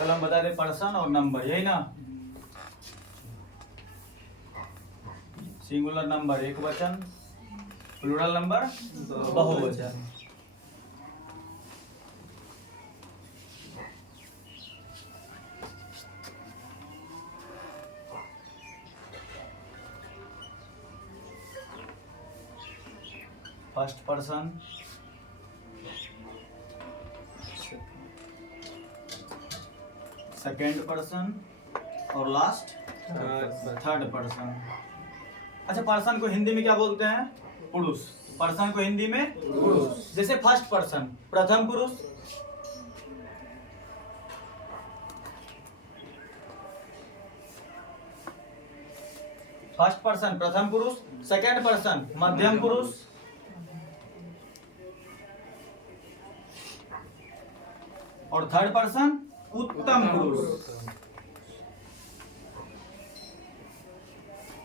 चलो हम बता दें पर्सन और नंबर, यही ना। सिंगुलर नंबर एक वचन, प्लूरल नंबर बहुवचन। फर्स्ट पर्सन, सेकेंड पर्सन और लास्ट थर्ड पर्सन। अच्छा, पर्सन को हिंदी में क्या बोलते हैं? पुरुष। पर्सन को हिंदी में पुरुष। जैसे फर्स्ट पर्सन प्रथम पुरुष, फर्स्ट पर्सन प्रथम पुरुष, सेकेंड पर्सन मध्यम पुरुष, और थर्ड पर्सन उत्तम पुरुष।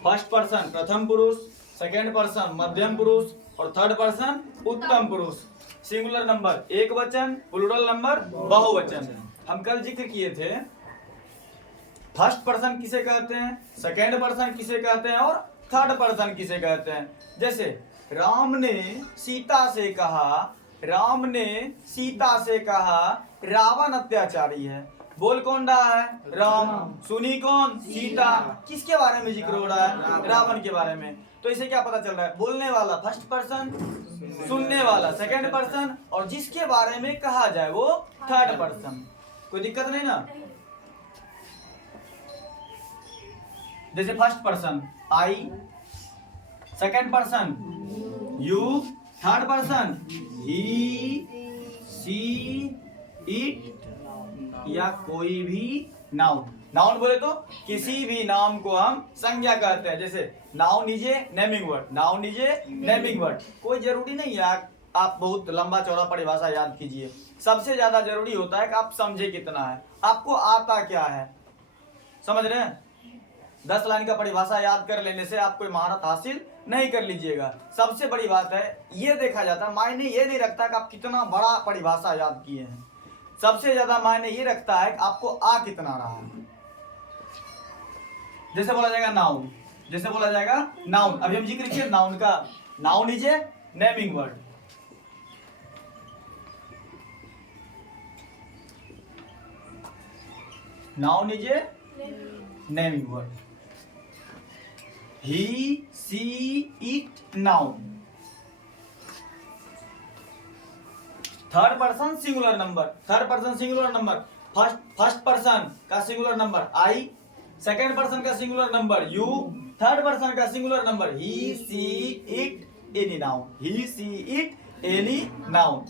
फर्स्ट पर्सन प्रथम पुरुष, सेकेंड पर्सन मध्यम पुरुष और थर्ड पर्सन उत्तम पुरुष। सिंगुलर नंबर एक वचन, प्लूरल नंबर बहुवचन। हम कल जिक्र किए थे फर्स्ट पर्सन किसे कहते हैं, सेकेंड पर्सन किसे कहते हैं और थर्ड पर्सन किसे कहते हैं। जैसे राम ने सीता से कहा, राम ने सीता से कहा रावण अत्याचारी है। बोल कौन रहा है? राम। सुनी कौन? सीता। किसके बारे में जिक्र हो रहा है? रावण के बारे में। तो इसे क्या पता चल रहा है? बोलने वाला फर्स्ट पर्सन, सुनने वाला सेकंड पर्सन, और जिसके बारे में कहा जाए वो थर्ड पर्सन। कोई दिक्कत नहीं ना? जैसे first person I, second person you, third person he, she, it या कोई भी नाउन। नाउन बोले तो किसी भी नाम को हम संज्ञा कहते हैं। जैसे noun is a naming word, noun is a naming word. कोई जरूरी नहीं है आप बहुत लंबा चौड़ा परिभाषा याद कीजिए। सबसे ज्यादा जरूरी होता है कि आप समझे कितना है, आपको आता क्या है। समझ रहे हैं? 10 लाइन का परिभाषा याद कर लेने से आप कोई महारत हासिल नहीं कर लीजिएगा। सबसे बड़ी बात है ये देखा जाता है, मायने ये नहीं रखता कि आप कितना बड़ा परिभाषा याद किए हैं। सबसे ज्यादा मायने ये रखता है कि आपको आ कितना रहा है। जैसे बोला जाएगा नाउन, जैसे बोला जाएगा नाउन, अभी हम जिक्र किए नाउन का। Noun is a naming word. Noun is a naming word. He, she, it noun. Third person singular number, third person singular number. First person का singular number I, second person का singular number you, third person का singular number he, she, it, any noun. He, she, it, any noun.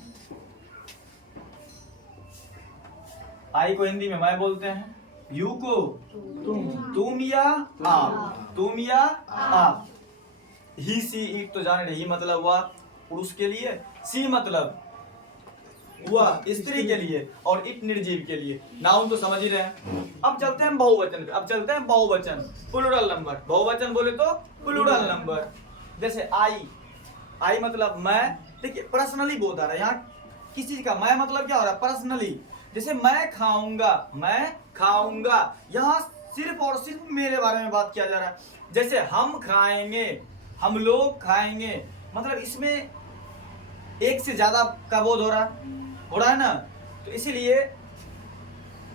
I को हिंदी में मैं बोलते हैं, you को तुम या आप, तुम या आप। ही, सी, इट तो जान रहे, ही मतलब हुआ पुरुष के लिए, सी मतलब हुआ स्त्री के लिए, और इट निर्जीव के लिए। नाउन तो समझ ही रहे हैं। अब चलते हैं बहुवचन पे। अब चलते हैं बहुवचन, प्लूरल नंबर। बहुवचन बोले तो प्लूरल नंबर। जैसे आई, आई मतलब मैं। देखिए पर्सनली बोध आ रहा है यहाँ किस चीज का? मैं मतलब क्या हो रहा है? पर्सनली। जैसे मैं खाऊंगा, मैं खाऊंगा, यहाँ सिर्फ और सिर्फ मेरे बारे में बात किया जा रहा है। जैसे हम खाएंगे, हम लोग खाएंगे, मतलब इसमें एक से ज्यादा का बोध हो रहा है ना। तो इसीलिए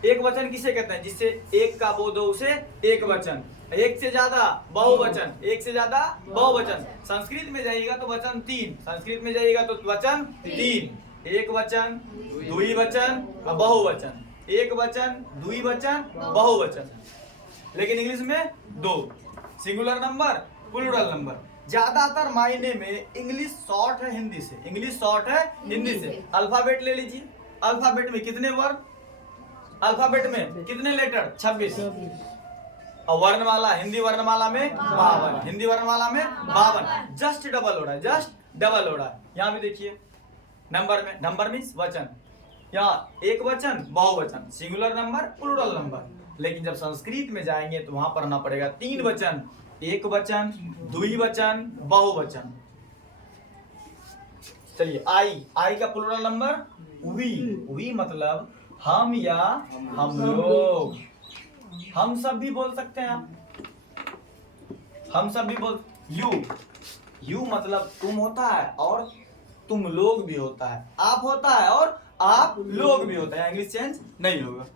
एक वचन किसे कहते हैं? जिससे एक का बोध हो उसे एक वचन। एक से ज्यादा बहुवचन, एक से ज्यादा बहुवचन। संस्कृत में जाइएगा तो वचन 3, संस्कृत में जाइएगा तो वचन 3। एक वचन, द्विवचन और बहुवचन। एक वचन, द्विवचन, बहुवचन। लेकिन इंग्लिश में 2, सिंगुलर नंबर, प्लूरल नंबर। ज्यादातर मायने में इंग्लिश शॉर्ट है हिंदी से, इंग्लिश शॉर्ट है हिंदी से। अल्फाबेट ले लीजिए, अल्फाबेट में कितने वर्ण, अल्फाबेट में कितने लेटर? 26। और वर्णमाला, हिंदी वर्णमाला में 52, हिंदी वर्णमाला में 52। जस्ट डबल हो रहा है, जस्ट डबल हो रहा है। यहाँ भी देखिए नंबर में, नंबर मीन्स वचन, यहाँ एक वचन, बहुवचन, सिंगुलर नंबर, प्लूरल नंबर। लेकिन जब संस्कृत में जाएंगे तो वहां पढ़ना पड़ेगा 3 वचन, एक वचन, द्विवचन, बहुवचन। चलिए आई, आई का प्लूरल नंबर वी, वी मतलब हम या हम लोग, हम सब भी बोल सकते हैं आप, हम सब भी बोल। यू, यू मतलब तुम होता है और तुम लोग भी होता है, आप होता है और आप लोग भी होता है, इंग्लिश चेंज नहीं होगा।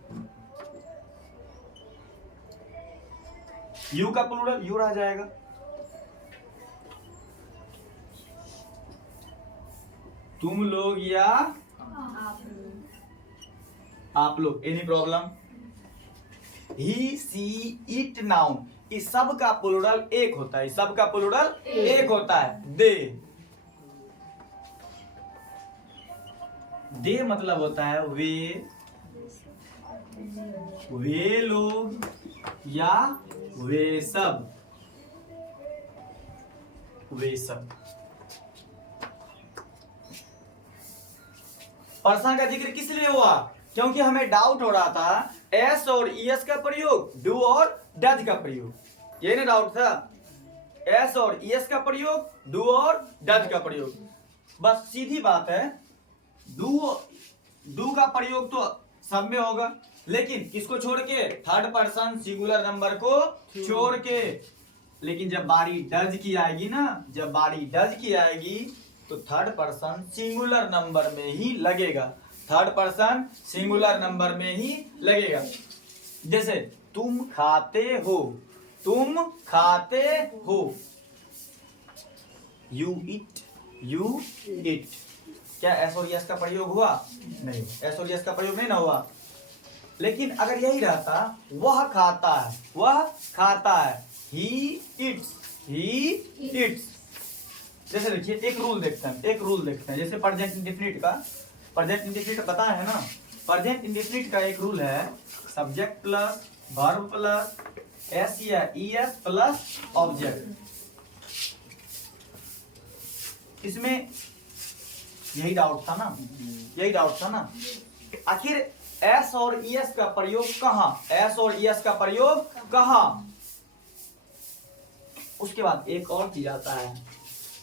यू का प्लूरल यू रह जाएगा, तुम लोग या आप लोग, any problem. He she it noun, इस सब का प्लूरल एक होता है, इस सब का प्लूरल एक होता है। दे मतलब होता है वे लोग या वे सब, वे सब। पर्सन का जिक्र किस लिए हुआ? क्योंकि हमें डाउट हो रहा था एस और ईएस का प्रयोग, डू और डज का प्रयोग, ये ना डाउट था। एस और ईएस का प्रयोग, डू और डज का प्रयोग, बस सीधी बात है। डू का प्रयोग तो सब में होगा, लेकिन किसको छोड़ के? थर्ड पर्सन सिंगुलर नंबर को छोड़ के। लेकिन जब बारी डज की आएगी ना, जब बारी डज की आएगी तो थर्ड पर्सन सिंगुलर नंबर में ही लगेगा, थर्ड पर्सन सिंगुलर नंबर में ही लगेगा। जैसे तुम खाते हो, तुम खाते हो। यू इट, क्या एस और यस का प्रयोग हुआ? नहीं, एस और यस का प्रयोग नहीं ना हुआ। लेकिन अगर यही रहता वह खाता है, वह खाता है, ही इट्स। जैसे देखिए एक रूल देखते हैं, जैसे प्रेजेंट इंडेफिनिट का, प्रेजेंट इंडेफिनिट पता है ना, प्रेजेंट इंडेफिनिट का एक रूल है, subject plus verb plus S या ईएस प्लस ऑब्जेक्ट। इसमें यही डाउट था ना, आखिर एस और ईएस का प्रयोग कहां, एस और ईएस का प्रयोग कहां? उसके बाद एक और चीज आता है,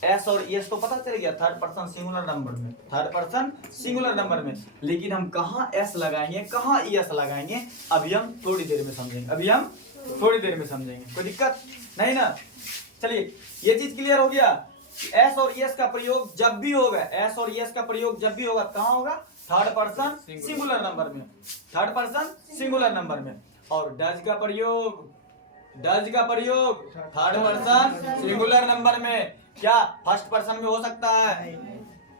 एस और ईएस तो पता चल गया थर्ड पर्सन सिंगुलर नंबर में, थर्ड पर्सन सिंगुलर नंबर में, लेकिन हम कहां एस लगाएंगे, कहां ईएस लगाएंगे, अभी हम थोड़ी देर में समझेंगे, कोई दिक्कत नहीं ना। चलिए ये चीज क्लियर हो गया। एस और ईएस का प्रयोग जब भी होगा, एस और ईएस का प्रयोग जब भी होगा कहां होगा? थर्ड पर्सन सिंगुलर नंबर में, थर्ड पर्सन सिंगुलर नंबर में। और डज का प्रयोग थर्ड पर्सन सिंगुलर नंबर में। क्या फर्स्ट पर्सन में हो सकता है?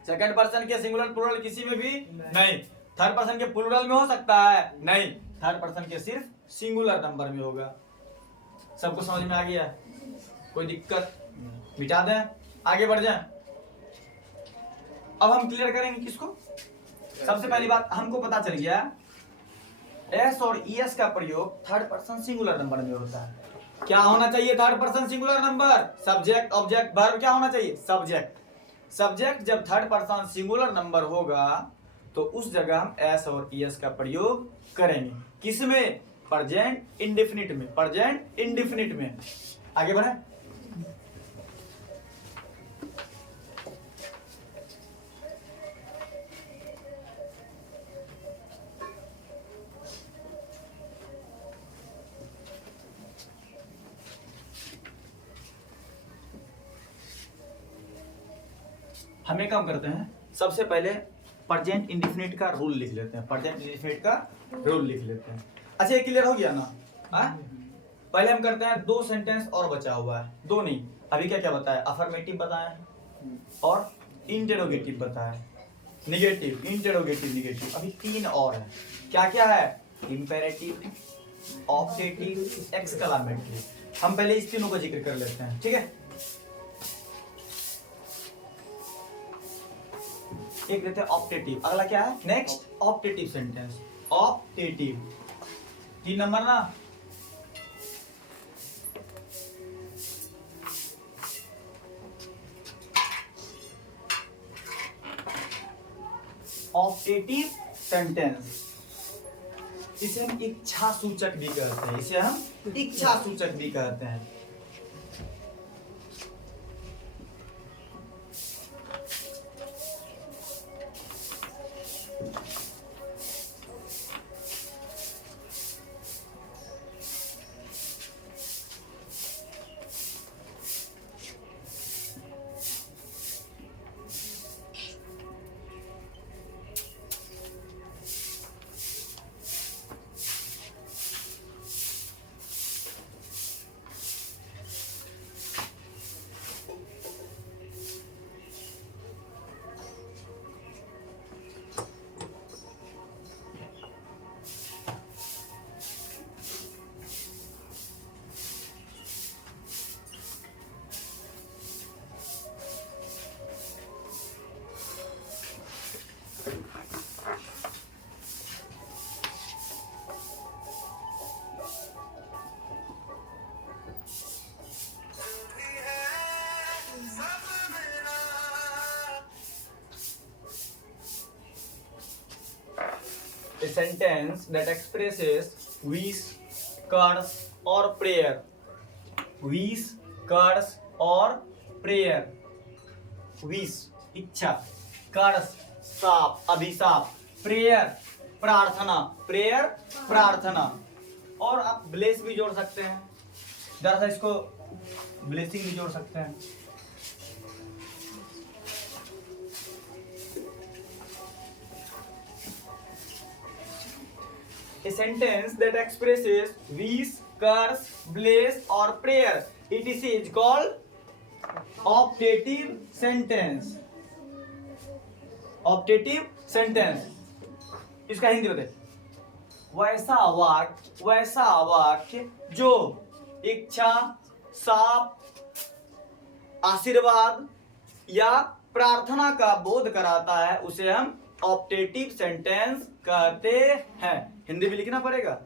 सेकंड पर्सन के सिंगुलर प्लूरल किसी में भी नहीं। थर्ड पर्सन के प्लूरल में हो सकता है? नहीं, थर्ड पर्सन के सिर्फ सिंगुलर नंबर में होगा। सबको समझ में आ गया? कोई दिक्कत? मिटा दें, आगे बढ़ जाएं। अब हम क्लियर करेंगे किसको? सबसे पहली बात हमको पता चल गया एस और ईएस का प्रयोग थर्ड पर्सन सिंगुलर नंबर में होता है। क्या होना चाहिए third person singular number? Subject object verb. क्या होना चाहिए? सब्जेक्ट जब थर्ड पर्सन सिंगुलर नंबर होगा तो उस जगह हम एस और ईएस का प्रयोग करेंगे। किसमें? प्रेजेंट इंडेफिनिट में। आगे बढ़े। हमें काम करते हैं, सबसे पहले प्रेजेंट इंडेफिनिट का रूल लिख लेते हैं, अच्छा ये क्लियर हो गया ना? पहले हम करते हैं, दो सेंटेंस और बचा हुआ है, दो नहीं, अभी क्या क्या बताया? अफर्मेटिव बताया और इंटेरोगेटिव बताया, निगेटिव, इंटेरोगेटिव, निगेटिव। अभी तीन और है। क्या क्या है? Imperative, optative, exclamatory. हम पहले इस तीनों का जिक्र कर लेते हैं, ठीक है? एक देते हैं ऑप्टेटिव, अगला क्या है? Next optative sentence, optative. 3 number ना, ऑप्टेटिव सेंटेंस। इसे हम इच्छा सूचक भी कहते हैं, A sentence that expresses wish, curse or prayer. Wish, curse or prayer. Wish इच्छा, कर्स शाप अभिशाप, प्रेयर प्रार्थना, प्रेयर प्रार्थना, और आप ब्लेस भी जोड़ सकते हैं, जरा सा इसको ब्लेसिंग भी जोड़ सकते हैं। A sentence that expresses wish, curse, bless or prayer, etc. is called optative sentence. Optative sentence. इसका हिंदी बताए। वैसा वाक्य जो इच्छा, शाप, आशीर्वाद या प्रार्थना का बोध कराता है उसे हम ऑप्टेटिव सेंटेंस कहते हैं। हिंदी भी लिखना पड़ेगा।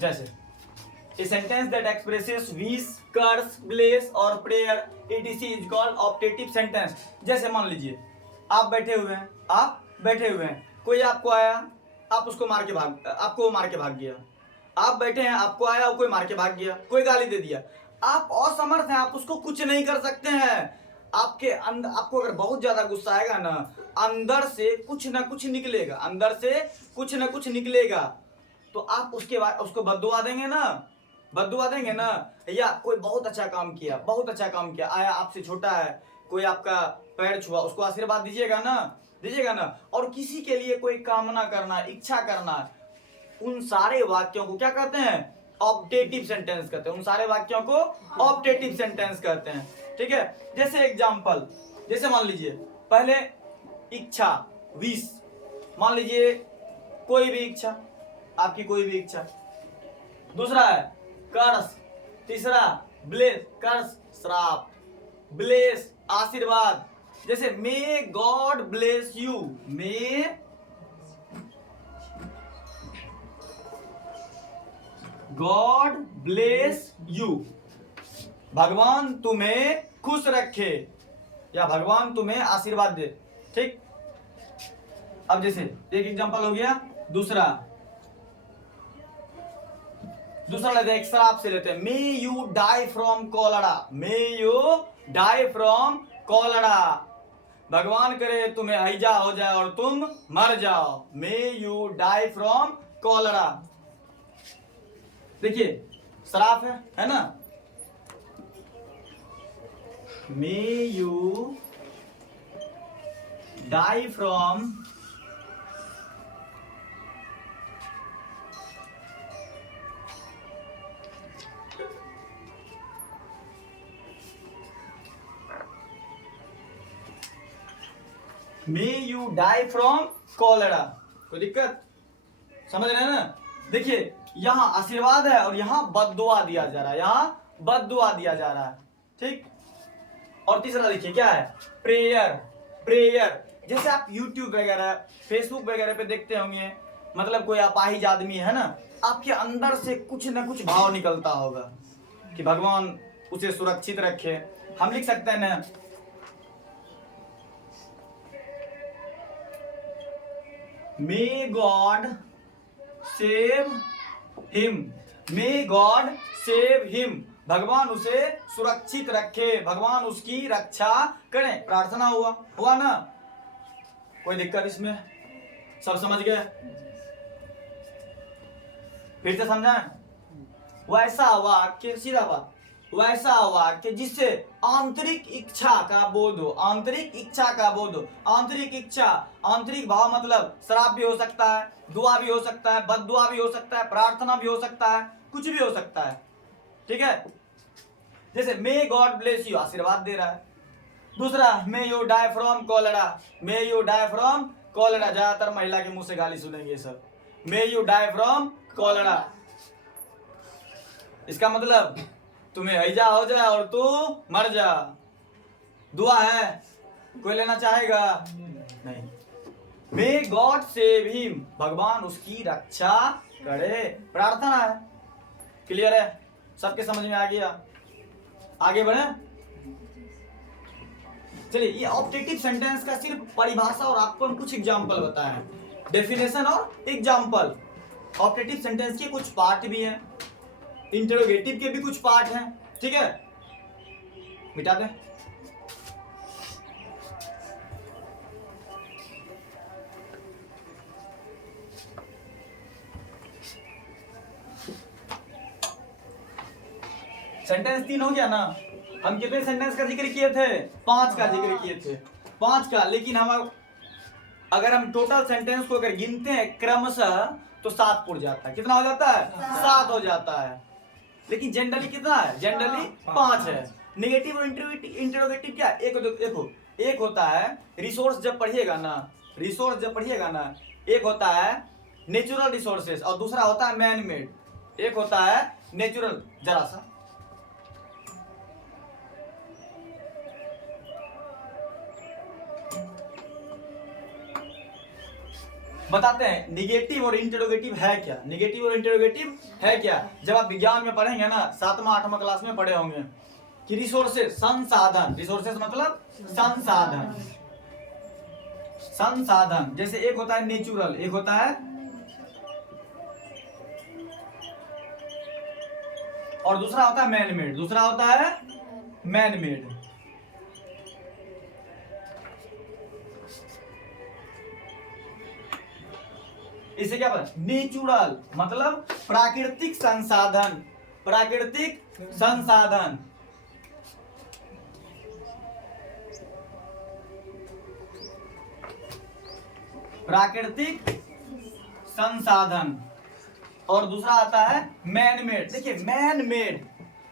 जैसे a sentence that expresses wish, curse, bless और prayer etc is called optative sentence। जैसे मान लीजिए आप बैठे हुए हैं, कोई आपको आया, आप उसको आपको मार के भाग गया। आप बैठे हैं, आपको आया और कोई मार के भाग गया, कोई गाली दे दिया, आप असमर्थ हैं, आप उसको कुछ नहीं कर सकते हैं। आपके अंदर, आपको अगर बहुत ज्यादा गुस्सा आएगा ना, अंदर से कुछ ना कुछ निकलेगा, तो आप उसके बाद उसको बद्दुआ देंगे ना। या कोई बहुत अच्छा काम किया, आया आपसे छोटा है, कोई आपका पैर छुआ, उसको आशीर्वाद दीजिएगा ना। और किसी के लिए कोई कामना करना, इच्छा करना, उन सारे वाक्यों को क्या कहते हैं? ऑप्टेटिव सेंटेंस कहते हैं। उन सारे वाक्यों को ऑप्टेटिव सेंटेंस कहते हैं। ठीक है, जैसे एग्जाम्पल, जैसे मान लीजिए पहले इच्छा, विश, मान लीजिए कोई भी इच्छा, आपकी कोई भी इच्छा। दूसरा है कर्स, तीसरा ब्लेस, कर्स श्राप, ब्लेस आशीर्वाद। जैसे may God bless you, may God bless you, भगवान तुम्हें खुश रखे या भगवान तुम्हें आशीर्वाद दे। ठीक, अब जैसे एक एग्जांपल हो गया। दूसरा लेते हैं, एक श्राप से लेते हैं, may you die from cholera, may you die from cholera, भगवान करे तुम्हें हैजा हो जाए और तुम मर जाओ, may you die from cholera. देखिए श्राप है ना, may you die from may you die from cholera. कोई दिक्कत? समझ रहे हैं ना? देखिए यहां आशीर्वाद है और यहां बद्दुआ दिया जा रहा है। ठीक, और तीसरा देखिए क्या है? प्रेयर। जैसे आप YouTube वगैरह, फेसबुक वगैरह पे देखते होंगे, मतलब कोई अपाहिज आदमी है ना, आपके अंदर से कुछ ना कुछ भाव निकलता होगा कि भगवान उसे सुरक्षित रखे। हम लिख सकते हैं ना, May God save him. May God save him. भगवान उसे सुरक्षित रखे, भगवान उसकी रक्षा करें, प्रार्थना हुआ ना? कोई दिक्कत इसमें? सब समझ गए? फिर से समझाएं? वैसा वाक्य, सीधा बात, वैसा वाक्य जिससे आंतरिक इच्छा का बोध हो, आंतरिक इच्छा का बोध हो। आंतरिक इच्छा, आंतरिक भाव मतलब श्राप भी हो सकता है, दुआ भी हो सकता है, बद्दुआ भी हो सकता है, प्रार्थना भी हो सकता है, कुछ भी हो सकता है। ठीक है? जैसे मे गॉड ब्लेस यू, आशीर्वाद दे रहा है। दूसरा, may you die from cholera, may you die from cholera, ज्यादातर महिला के मुंह से गाली सुनेंगे सब, may you die from cholera. इसका मतलब तुम्हें हैजा हो जाए और तू मर जा। दुआ है, कोई लेना चाहेगा? नहीं। मे गॉड सेव हिम, भगवान उसकी रक्षा करे, प्रार्थना है। क्लियर है? सबके समझ में आ गया? आगे बढ़े? चलिए, ये ऑब्जेक्टिव सेंटेंस का सिर्फ परिभाषा और आपको हम कुछ एग्जांपल बताए हैं, डेफिनेशन और एग्जांपल। ऑब्जेक्टिव सेंटेंस के कुछ पार्ट भी हैं, इंटरोगेटिव के भी कुछ पार्ट हैं। ठीक है? मिटा दें। सेंटेंस 3 हो गया ना? हम कितने सेंटेंस का जिक्र किए थे? 5 का जिक्र किए थे, 5 का। लेकिन हम अगर हम टोटल सेंटेंस को अगर गिनते हैं क्रमशः तो 7 पुर जाता है। कितना हो जाता है? 7 हो जाता है। लेकिन जनरली कितना है? जनरली 5 है। नेगेटिव और इंटरोगेटिव क्या है? एक होता है रिसोर्स, जब पढ़िएगा ना, रिसोर्स जब पढ़िएगा ना, एक होता है नेचुरल रिसोर्सेस और दूसरा होता है मैन मेड। एक होता है नेचुरल, जरा सा बताते हैं निगेटिव और इंटरोगेटिव है क्या। निगेटिव और इंटरोगेटिव है क्या? जब आप विज्ञान में पढ़ेंगे ना, 7वां 8वां क्लास में पढ़े होंगे कि रिसोर्सेस, संसाधन, रिसोर्सेस मतलब संसाधन, संसाधन। जैसे एक होता है नेचुरल, एक होता है, और दूसरा होता है मैन मेड, दूसरा होता है मैन मेड। इसे क्या पता? नेचुरल मतलब प्राकृतिक संसाधन, प्राकृतिक संसाधन। प्राकृतिक संसाधन। और दूसरा आता है मैन मेड। देखिए, मैन मेड,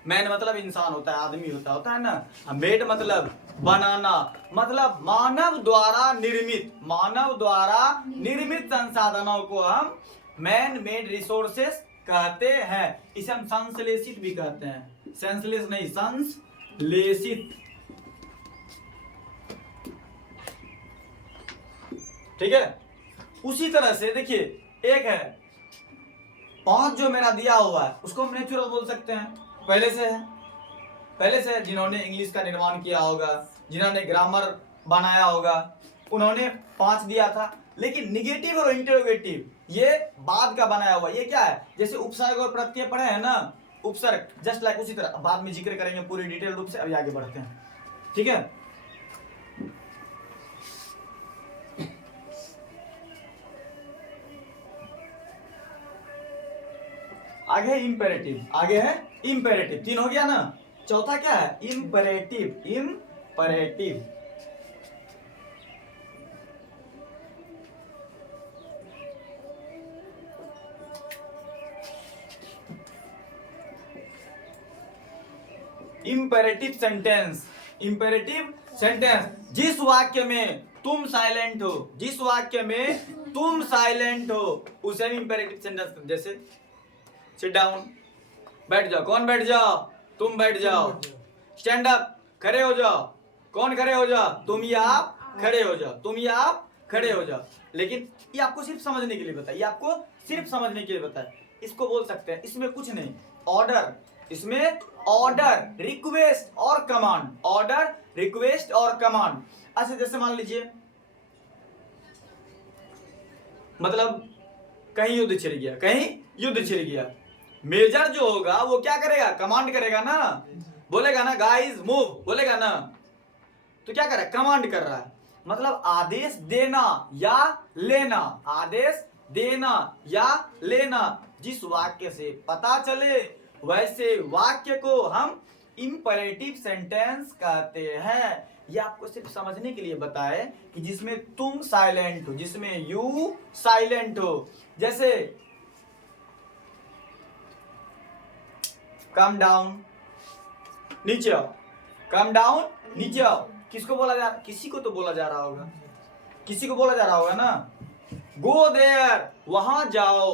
मैन मतलब इंसान होता है, आदमी होता है ना। मेड मतलब बनाना, मतलब मानव द्वारा निर्मित, मानव द्वारा निर्मित संसाधनों को हम मैन मेड रिसोर्सेस कहते हैं। इसे हम संश्लेषित भी कहते हैं, सेंसलेस नहीं, संश्लेषित। ठीक है? उसी तरह से देखिए, एक है 5 जो मेरा दिया हुआ है उसको हम नेचुरल बोल सकते हैं, पहले से है, पहले से जिन्होंने इंग्लिश का निर्माण किया होगा, जिन्होंने ग्रामर बनाया होगा, उन्होंने 5 दिया था। लेकिन निगेटिव और इंटरोगेटिव ये बाद का बनाया हुआ। ये क्या है? जैसे उपसर्ग और प्रत्यय पढ़े हैं ना, उपसर्ग जस्ट लाइक उसी तरह, बाद में जिक्र करेंगे पूरी डिटेल रूप से। अभी आगे बढ़ते हैं। ठीक है? आगे है इंपेरेटिव, आगे है इंपेरेटिव। 3 हो गया ना? चौथा क्या है? Imperative, imperative. Imperative sentence, imperative sentence जिस वाक्य में तुम साइलेंट हो, जिस वाक्य में तुम साइलेंट हो उसे इंपेरेटिव सेंटेंस। जैसे सिट डाउन, बैठ जाओ। कौन बैठ जाओ? तुम बैठ जाओ। स्टैंड अप, खड़े हो जाओ। कौन खड़े हो जाओ? तुम या आप खड़े हो जाओ, तुम या आप खड़े हो जाओ। लेकिन ये आपको सिर्फ समझने के लिए बताया, ये आपको सिर्फ समझने के लिए बताया। इसको बोल सकते हैं, इसमें कुछ नहीं, ऑर्डर, इसमें ऑर्डर, रिक्वेस्ट और कमांड, ऑर्डर, रिक्वेस्ट और कमांड। अच्छा, जैसे मान लीजिए मतलब कहीं युद्ध छिड़ गया, कहीं युद्ध छिड़ गया, मेजर जो होगा वो क्या करेगा, कमांड करेगा ना, बोलेगा ना गाइस मूव, बोलेगा ना, तो क्या कर रहा है, कमांड कर रहा है। मतलब आदेश देना या लेना, आदेश देना या लेना जिस वाक्य से पता चले वैसे वाक्य को हम इंपरेटिव सेंटेंस कहते हैं। ये आपको सिर्फ समझने के लिए बताए कि जिसमें तुम साइलेंट हो, जिसमें यू साइलेंट हो। जैसे कम डाउन, नीचे आओ, कम डाउन, नीचे आओ। किसको बोला जा रहा, किसी को तो बोला जा रहा होगा, किसी को बोला जा रहा होगा ना। गो देयर, वहां जाओ,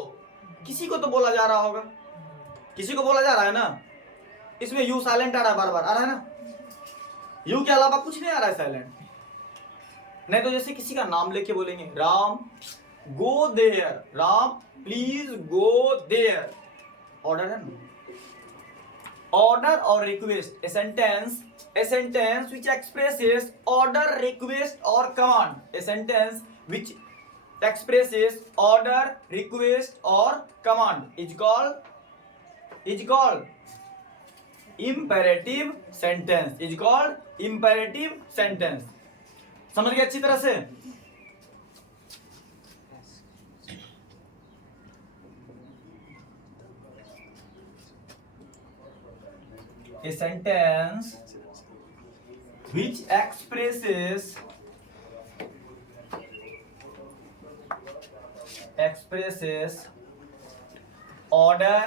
किसी को तो बोला जा रहा होगा, किसी को बोला जा रहा है ना। इसमें यू साइलेंट आ रहा है, बार बार आ रहा है ना, यू के अलावा कुछ नहीं आ रहा है साइलेंट। नहीं तो जैसे किसी का नाम लेके बोलेंगे Ram go there, Ram please go there, order है ना। ऑर्डर और request, a sentence which expresses order, request or command, a sentence which expresses order, request or command is called imperative sentence, is called imperative sentence। समझ गए अच्छी तरह से। A sentence which expresses order,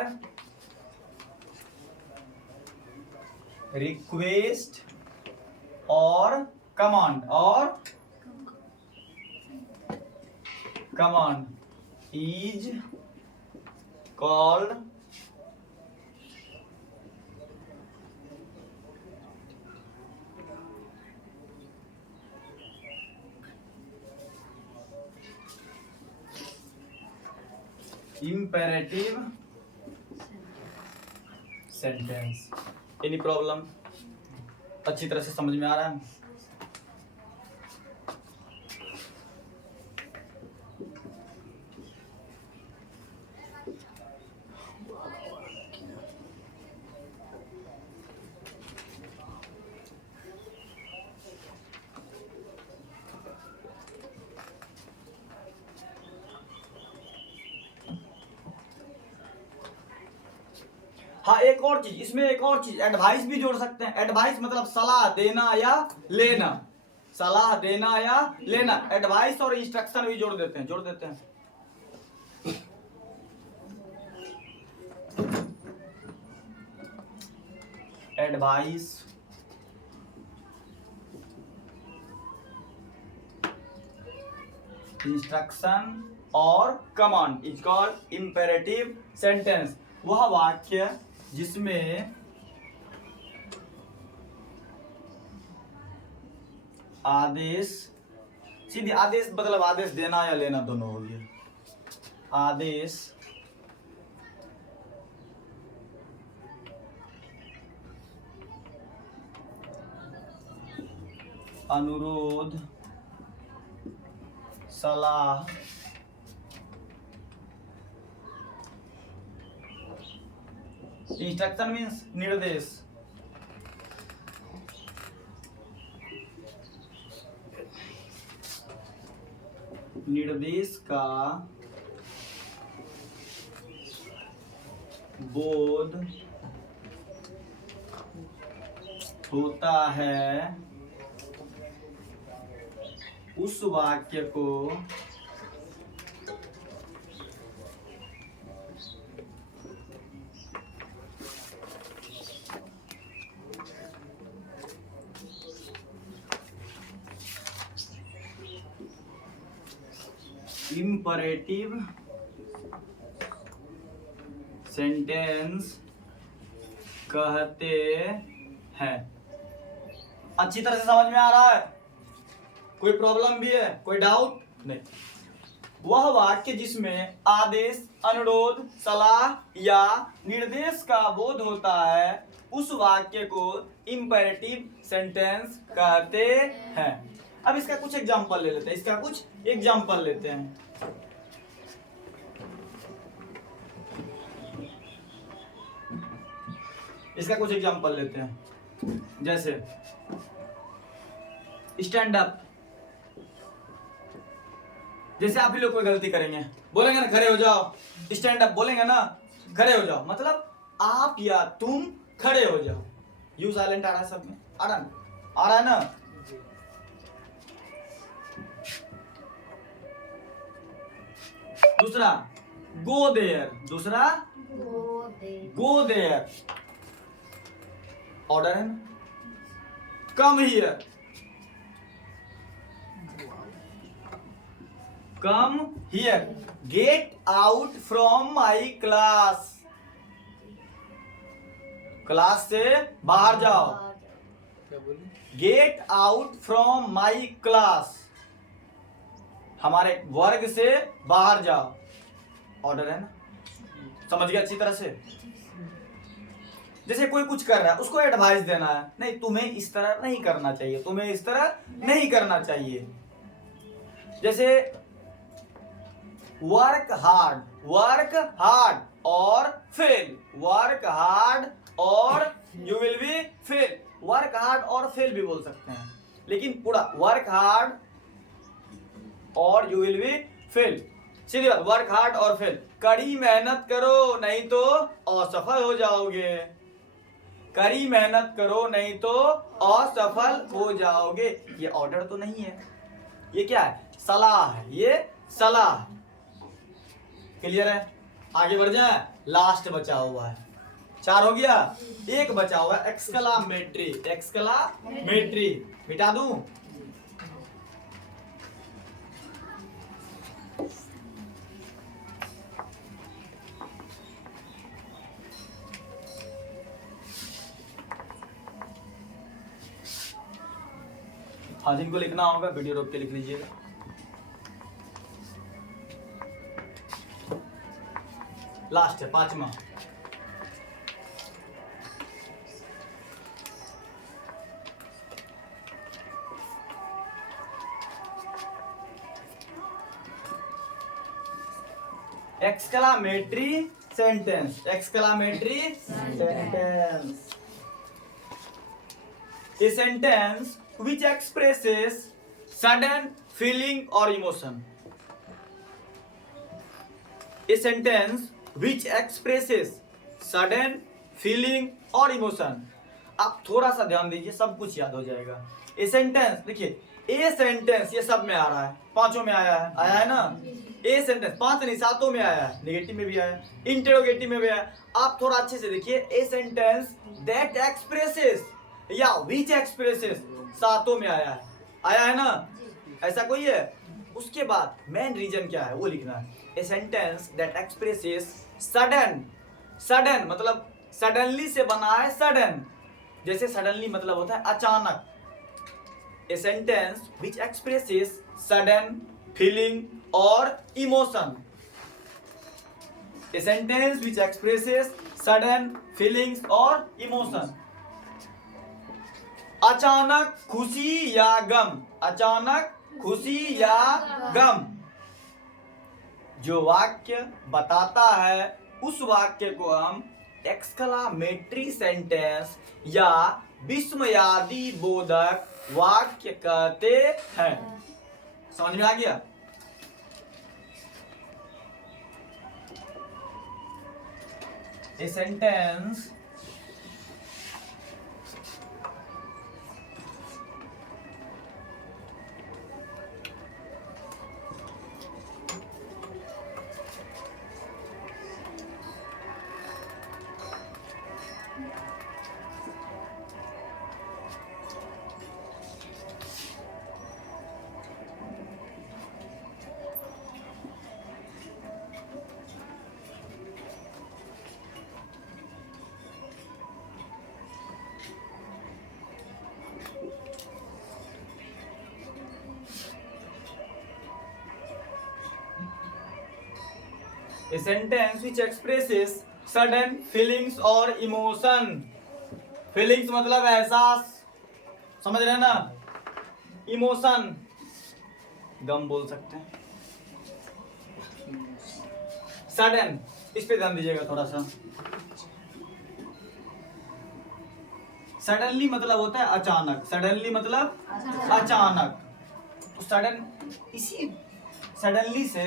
request or command is called imperative sentence। Any problem, अच्छी तरह से समझ में आ रहा है। हाँ एक और चीज, इसमें एक और चीज, एडवाइस भी जोड़ सकते हैं। एडवाइस मतलब सलाह देना या लेना, सलाह देना या लेना। एडवाइस और इंस्ट्रक्शन भी जोड़ देते हैं। एडवाइस, इंस्ट्रक्शन और command is called imperative sentence. वह वाक्य जिसमें आदेश, सीधे आदेश मतलब आदेश देना या लेना दोनों हो गया। आदेश, अनुरोध, सलाह, इंस्ट्रक्शन मीन्स निर्देश, निर्देश का बोध होता है उस वाक्य को इंपरेटिव सेंटेंस कहते हैं। अच्छी तरह से समझ में आ रहा है? कोई प्रॉब्लम भी है, कोई डाउट नहीं? वह वाक्य जिसमें आदेश, अनुरोध, सलाह या निर्देश का बोध होता है उस वाक्य को इंपेरेटिव सेंटेंस कहते हैं। अब इसका कुछ एग्जांपल ले लेते हैं। इसका कुछ एग्जांपल लेते हैं, जैसे स्टैंड अप। जैसे आप ही लोग कोई गलती करेंगे, बोलेंगे ना खड़े हो जाओ, स्टैंड अप बोलेंगे ना, खड़े हो जाओ, मतलब आप या तुम खड़े हो जाओ। यू साइलेंट आ रहा है सब में, आ रहा है ना। दूसरा गो देयर, दूसरा गो देयर, ऑर्डर है ना। Come here, come here. Get out from my class, class से बाहर जाओ। Get out from my class, हमारे वर्ग से बाहर जाओ, ऑर्डर है ना। समझ गया अच्छी तरह से। जैसे कोई कुछ कर रहा है, उसको एडवाइस देना है, नहीं तुम्हें इस तरह नहीं करना चाहिए, तुम्हें इस तरह नहीं करना चाहिए। जैसे वर्क हार्ड और फेल, वर्क हार्ड और you will be fail. Work hard और फेल भी बोल सकते हैं, लेकिन पूरा वर्क हार्ड और यू विल बी फेल, सीधी बात, वर्क हार्ड और फेल। कड़ी मेहनत करो नहीं तो असफल हो जाओगे, कड़ी मेहनत करो नहीं तो असफल हो जाओगे। ये ऑर्डर तो नहीं है, ये क्या है, सलाह है, ये सलाह है। क्लियर है, आगे बढ़ जाए। लास्ट बचा हुआ है, 4 हो गया, एक बचा हुआ है एक्सक्लामेटरी, एक्सक्लामेटरी मिटा दूं। हाँ, जिनको लिखना होगा वीडियो रोक के लिख लीजिएगा। लास्ट है 5वां। Exclamatory sentence, exclamatory sentence, a sentence which expresses sudden feeling or emotion, a sentence which expresses sudden feeling or emotion। आप थोड़ा सा ध्यान दीजिए, सब कुछ याद हो जाएगा। ए सेंटेंस, देखिए ए सेंटेंस ये सब में आ रहा है, 5 में आया है ना। ए सेंटेंस 5 नहीं 7 में आया है, नेगेटिव में भी आया है, इंटरोगेटिव में भी आया है। आप थोड़ा अच्छे से देखिए, ए सेंटेंस दैट एक्सप्रेसेस या विच एक्सप्रेसेस 7 में आया है ना, ऐसा कोई है। उसके बाद मेन रीजन क्या है वो लिखना है। A sentence that expresses sudden, sudden मतलब सडनली से बना है, सडन, जैसे सडनली मतलब होता है अचानक। A sentence which expresses sudden feeling और emotion, a sentence which expresses sudden feelings और इमोशन। अचानक खुशी या गम, अचानक खुशी या गम। जो वाक्य बताता है उस वाक्य को हम एक्सक्लामेटरी सेंटेंस या विस्मयादि बोधक वाक्य कहते हैं। समझ में आ गया। A sentence A sentence which expresses sudden feelings or emotion। feelings मतलब एहसास, समझ रहे हैं ना। इमोशन गम बोल सकते हैं। सडन, इस पे ध्यान दीजिएगा थोड़ा सा। सडनली मतलब होता है अचानक, सडनली मतलब अचानक। तो सडन, इसी सडनली से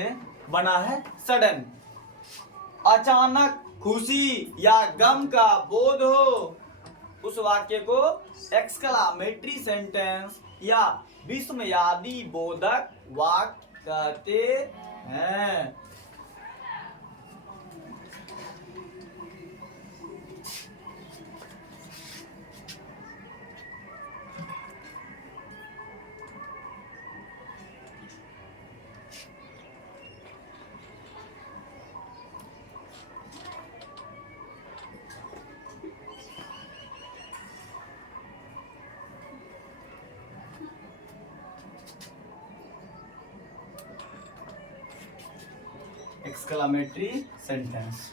बना है सडन। अचानक खुशी या गम का बोध हो, उस वाक्य को एक्सक्लामेटरी सेंटेंस या विस्मयादि बोधक वाक्य कहते हैं। Exclamatory sentence.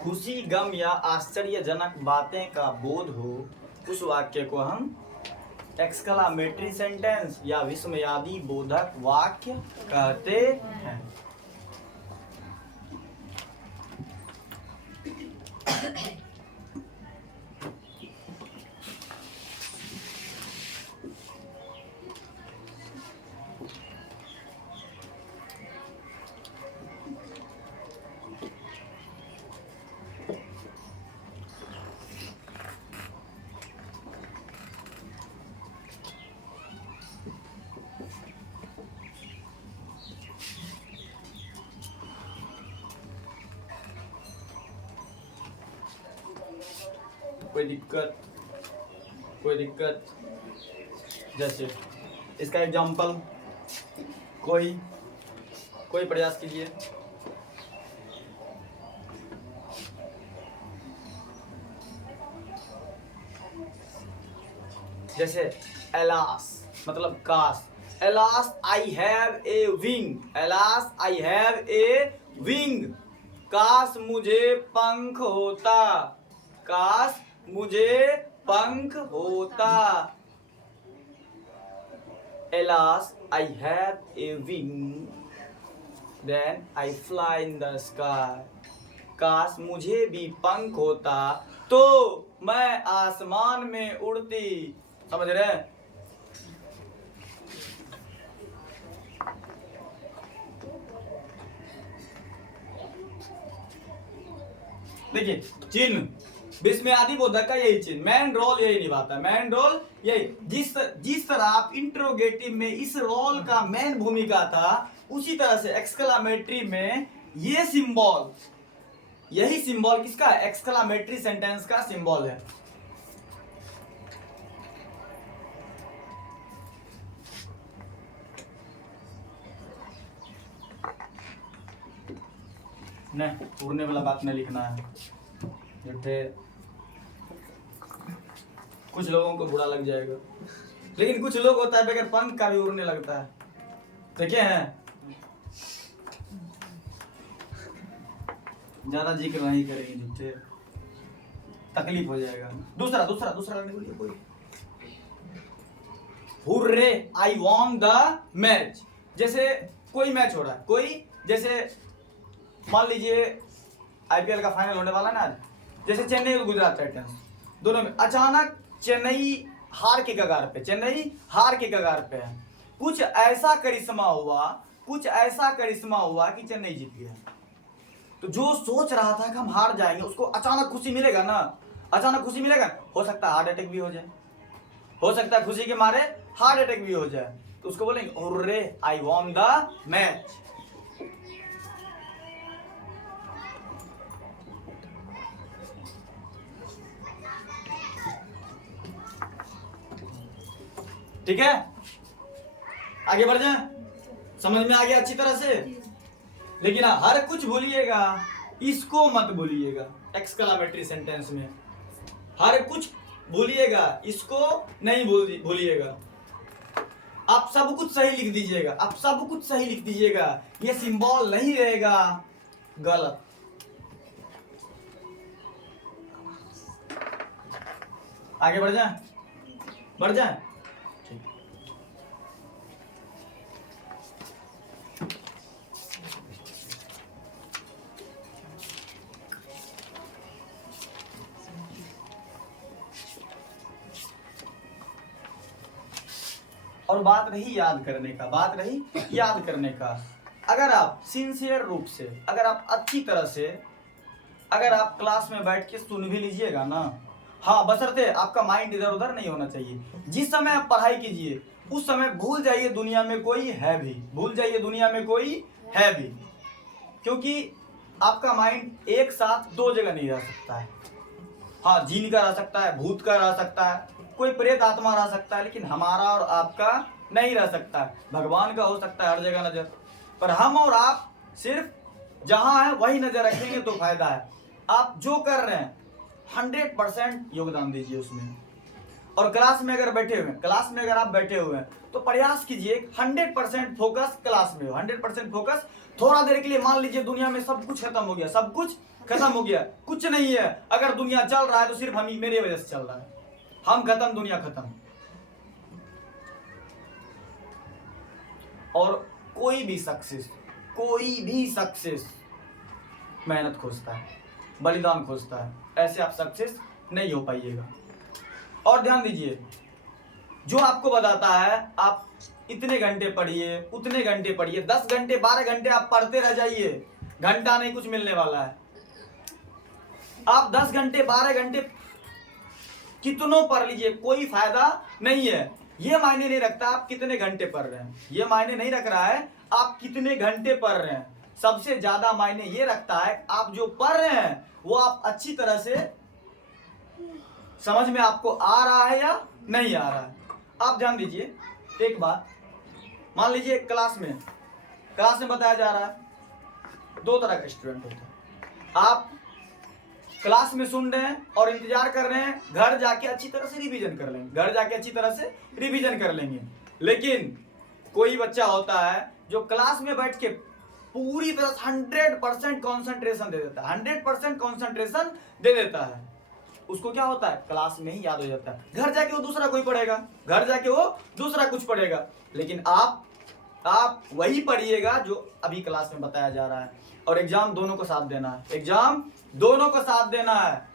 खुशी, गम या आश्चर्यजनक बातें का बोध हो, उस वाक्य को हम एक्सक्लामेटरी सेंटेंस या विस्मयादि बोधक वाक्य कहते हैं। कोई दिक्कत, जैसे इसका एग्जाम्पल कोई प्रयास कीजिए। जैसे एलास मतलब काश, alas I have A wing, alas I have A wing, काश मुझे पंख होता, काश मुझे पंख होता। Alas, I have a wing, then I fly in the sky. काश मुझे भी पंख होता तो मैं आसमान में उड़ती। समझ रहे हैं? देखिए चिन्ह, विस्मयादि बोधक का यही चिन्ह, मेन रोल यही निभाता है, मेन रोल यही। जिस तरह आप इंट्रोगेटिव में इस रोल का मेन भूमिका था, उसी तरह से एक्सक्लामेटरी में ये सिंबल, यही सिंबल किसका, एक्सक्लामेटरी सेंटेंस का सिंबल है। नहीं, उड़ने वाला बात नहीं लिखना है, झूठे कुछ लोगों को बुरा लग जाएगा, लेकिन कुछ लोग होता है बगैर पंख का भी उड़ने लगता है, देखे हैं। ज्यादा जिक्र नहीं करेंगे, झूठे तकलीफ हो जाएगा। दूसरा लगने बोलिए कोई। Hurray I won the match, जैसे कोई मैच हो रहा है, कोई जैसे मान लीजिए आईपीएल का फाइनल होने वाला ना आज, जैसे चेन्नई और गुजरात टाइटंस, दोनों में अचानक चेन्नई हार के कगार पे है। कुछ ऐसा करिश्मा हुआ कि चेन्नई जीत गया। तो जो सोच रहा था कि हम हार जाएंगे, उसको अचानक खुशी मिलेगा ना, हो सकता है हार्ट अटैक भी हो जाए, हो सकता है खुशी के मारे हार्ट अटैक भी हो जाए, तो उसको बोलेंगे hurray I won the match. ठीक है, आगे बढ़ जाए, समझ में आ गया अच्छी तरह से। लेकिन हर कुछ भूलिएगा, इसको मत भूलिएगा। एक्सक्लामेटरी सेंटेंस में हर कुछ भूलिएगा, इसको नहीं भूलिएगा। आप सब कुछ सही लिख दीजिएगा, आप सब कुछ सही लिख दीजिएगा, ये सिंबल नहीं रहेगा गलत। आगे बढ़ जाए, बढ़ जाए। और बात रही याद करने का, बात रही याद करने का, अगर आप सिंसियर रूप से, अगर आप अच्छी तरह से, अगर आप क्लास में बैठ के सुन भी लीजिएगा ना, हाँ बशर्ते आपका माइंड इधर उधर नहीं होना चाहिए। जिस समय आप पढ़ाई कीजिए उस समय भूल जाइए दुनिया में कोई है भी, भूल जाइए दुनिया में कोई है भी, क्योंकि आपका माइंड एक साथ दो जगह नहीं रह सकता है। हाँ जीन का रह सकता है, भूत का रह सकता है, कोई प्रेत आत्मा रह सकता है, लेकिन हमारा और आपका नहीं रह सकता है। भगवान का हो सकता है हर जगह नजर, पर हम और आप सिर्फ जहां है वही नजर रखेंगे तो फायदा है। आप जो कर रहे हैं 100% योगदान दीजिए उसमें। और क्लास में अगर बैठे हुए हैं, क्लास में अगर आप बैठे हुए हैं तो प्रयास कीजिए 100% फोकस क्लास में हो, 100% फोकस। थोड़ा देर के लिए मान लीजिए दुनिया में सब कुछ खत्म हो गया, सब कुछ खत्म हो गया, कुछ नहीं है, अगर दुनिया चल रहा है तो सिर्फ हम ही मेरी वजह से चल रहा है, हम खत्म, दुनिया खत्म। और कोई भी सक्सेस मेहनत खोजता है, बलिदान खोजता है, ऐसे आप सक्सेस नहीं हो पाइएगा। और ध्यान दीजिए, जो आपको बताता है आप इतने घंटे पढ़िए, उतने घंटे पढ़िए, 10 घंटे 12 घंटे आप पढ़ते रह जाइए, घंटा नहीं कुछ मिलने वाला है। आप 10 घंटे 12 घंटे कितनों पढ़ लीजिए, कोई फायदा नहीं है। ये मायने नहीं रखता आप कितने घंटे पढ़ रहे हैं, ये मायने नहीं रख रहा है आप कितने घंटे पढ़ रहे हैं। सबसे ज्यादा मायने ये रखता है आप जो पढ़ रहे हैं वो आप अच्छी तरह से समझ में आपको आ रहा है या नहीं आ रहा है। आप ध्यान दीजिए एक बात, मान लीजिए क्लास में बताया जा रहा है, दो तरह का स्टूडेंट होता है। आप क्लास में सुन रहे हैं और इंतजार कर रहे हैं, घर जाके अच्छी तरह से रिवीजन कर लेंगे, घर जाके अच्छी तरह से रिवीजन कर लेंगे। लेकिन कोई बच्चा होता है जो क्लास में बैठ के पूरी तरह से 100% कॉन्सेंट्रेशन दे देता है, 100% कॉन्सेंट्रेशन दे देता है। उसको क्या होता है, क्लास में ही याद हो जाता है, घर जाके वो दूसरा कोई पढ़ेगा, घर जाके वो दूसरा कुछ पढ़ेगा। लेकिन आप वही पढ़िएगा जो अभी क्लास में बताया जा रहा है। और एग्जाम दोनों को साथ देना है, एग्जाम दोनों को साथ देना है।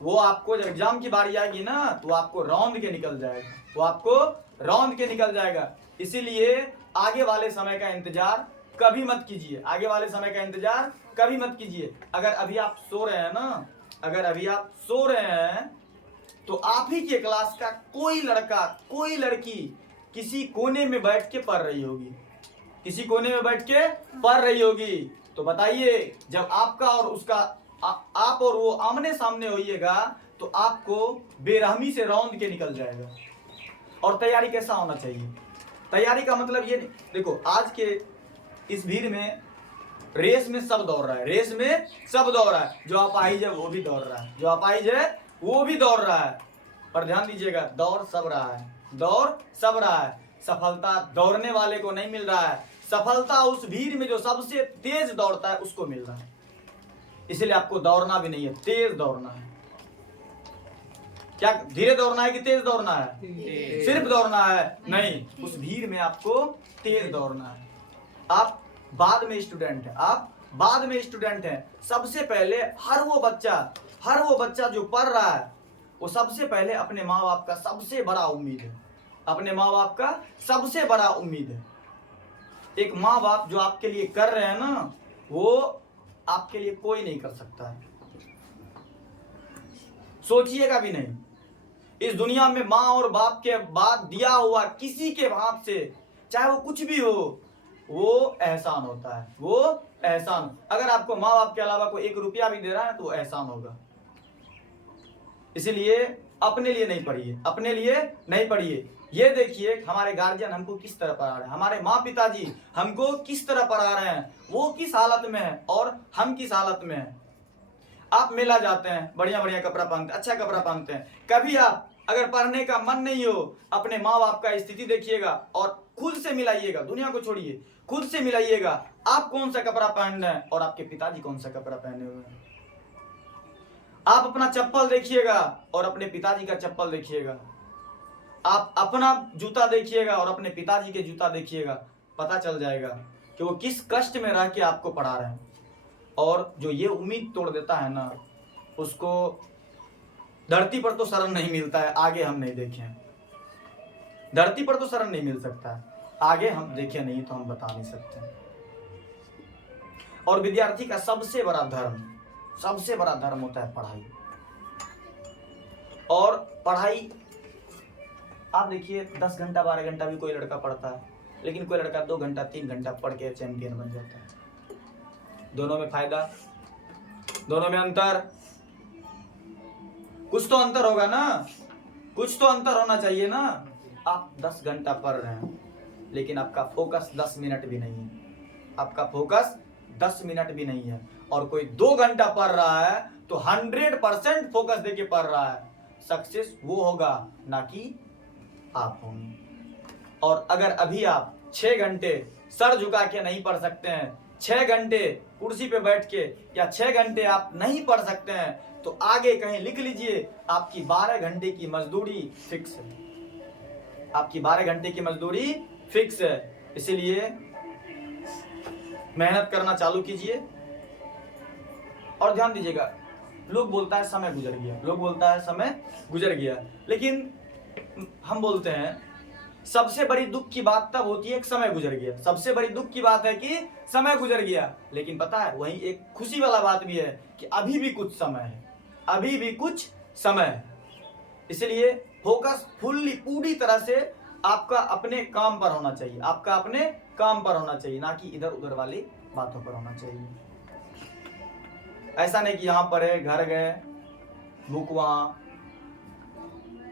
वो आपको जब एग्जाम की बारी आएगी ना तो आपको रौंद के निकल जाएगा, वो आपको रौंद के निकल जाएगा। इसीलिए आगे वाले समय का इंतजार कभी मत कीजिए, आगे वाले समय का इंतजार कभी मत कीजिए। अगर अभी आप सो रहे हैं ना, अगर अभी आप सो रहे हैं तो आप ही के क्लास का कोई लड़का कोई लड़की किसी कोने में बैठ के पढ़ रही होगी, किसी कोने में बैठ के पढ़ रही होगी। तो बताइए जब आपका और उसका आप और वो आमने सामने होइएगा तो आपको बेरहमी से रौंद के निकल जाएगा। और तैयारी कैसा होना चाहिए, तैयारी का मतलब ये नहीं, देखो आज के इस भीड़ में रेस में सब दौड़ रहा है, रेस में सब दौड़ रहा है, जो अपाहिज है वो भी दौड़ रहा है, जो अपाहिज है वो भी दौड़ रहा है। पर ध्यान दीजिएगा दौड़ सब रहा है, दौड़ सब रहा है। सफलता दौड़ने वाले को नहीं मिल रहा है, सफलता उस भीड़ में जो सबसे तेज दौड़ता है उसको मिल रहा है। इसलिए आपको दौड़ना भी नहीं है, तेज दौड़ना है। क्या धीरे दौड़ना है कि तेज दौड़ना है? सिर्फ दौड़ना है नहीं, उस भीड़ में आपको तेज दौड़ना है। आप बाद में स्टूडेंट है, आप बाद में स्टूडेंट है। सबसे पहले हर वो बच्चा जो पढ़ रहा है वो सबसे पहले अपने माँ बाप का सबसे बड़ा उम्मीद है, अपने माँ बाप का सबसे बड़ा उम्मीद है। एक माँ बाप जो आपके लिए कर रहे हैं ना वो आपके लिए कोई नहीं कर सकता है, सोचिएगा भी नहीं। इस दुनिया में माँ और बाप के बाद दिया हुआ किसी के हाथ से चाहे वो कुछ भी हो वो एहसान होता है, वो एहसान। अगर आपको माँ बाप के अलावा कोई 1 रुपया भी दे रहा है तो एहसान होगा। इसलिए अपने लिए नहीं पढ़िए, अपने लिए नहीं पढ़िए। ये देखिए हमारे गार्जियन हमको किस तरह पढ़ा रहे हैं, हमारे माँ पिताजी हमको किस तरह पढ़ा रहे हैं, वो किस हालत में है और हम किस हालत में है। आप मेला जाते हैं, बढ़िया बढ़िया कपड़ा पहनते हैं, अच्छा कपड़ा पहनते हैं, कभी आप अगर पढ़ने का मन नहीं हो, अपने माँ बाप का स्थिति देखिएगा और खुद से मिलाइएगा, दुनिया को छोड़िए, खुद से मिलाइएगा आप कौन सा कपड़ा पहन रहे हैं और आपके पिताजी कौन सा कपड़ा पहने हुए हैं। आप अपना चप्पल देखिएगा और अपने पिताजी का चप्पल देखिएगा, आप अपना जूता देखिएगा और अपने पिताजी के जूता देखिएगा, पता चल जाएगा कि वो किस कष्ट में रह के आपको पढ़ा रहे हैं। और जो ये उम्मीद तोड़ देता है ना, उसको धरती पर तो शरण नहीं मिलता है, आगे हम नहीं देखे हैं। धरती पर तो शरण नहीं मिल सकता है, आगे हम देखे नहीं तो हम बता नहीं सकते। और विद्यार्थी का सबसे बड़ा धर्म होता है पढ़ाई। और पढ़ाई आप देखिए 10 घंटा 12 घंटा भी कोई लड़का पढ़ता है, लेकिन कोई लड़का 2 घंटा 3 घंटा पढ़ के चैंपियन बन जाता है। दोनों में फायदा, दोनों में अंतर, कुछ तो अंतर होगा ना, कुछ तो अंतर होना चाहिए ना। आप 10 घंटा पढ़ रहे हैं लेकिन आपका फोकस 10 मिनट भी नहीं है, आपका फोकस 10 मिनट भी नहीं है। और कोई 2 घंटा पढ़ रहा है तो 100% फोकस देके पढ़ रहा है, सक्सेस वो होगा ना कि आप होंगे। और अगर अभी आप 6 घंटे सर झुका के नहीं पढ़ सकते हैं, 6 घंटे कुर्सी पे बैठ के या 6 घंटे आप नहीं पढ़ सकते हैं, तो आगे कहीं लिख लीजिए आपकी 12 घंटे की मजदूरी फिक्स है, आपकी 12 घंटे की मजदूरी फिक्स है। इसीलिए मेहनत करना चालू कीजिए। और ध्यान दीजिएगा, लोग बोलता है समय गुजर गया, लोग बोलता है समय गुजर गया, लेकिन हम बोलते हैं सबसे बड़ी दुख की बात तब होती है कि समय गुजर गया। सबसे बड़ी दुख की बात है कि समय गुजर गया, लेकिन पता है वहीं एक खुशी वाला बात भी है कि अभी भी कुछ समय है, अभी भी कुछ समय है। इसलिए फोकस फुल्ली पूरी तरह से आपका अपने काम पर होना चाहिए, आपका अपने काम पर होना चाहिए, ना कि इधर उधर वाली बातों पर होना चाहिए। ऐसा नहीं कि यहाँ पर है, घर गए, बुक वहाँ,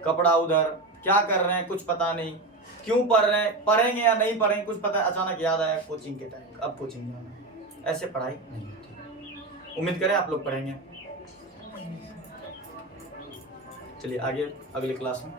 कपड़ा उधर, क्या कर रहे हैं कुछ पता नहीं, क्यों पढ़ रहे हैं, पढ़ेंगे या नहीं पढ़ेंगे कुछ पता, अचानक याद आया कोचिंग के टाइम, अब कोचिंग जाना है। ऐसे पढ़ाई नहीं होती। उम्मीद करें आप लोग पढ़ेंगे। चलिए आगे अगले क्लास में।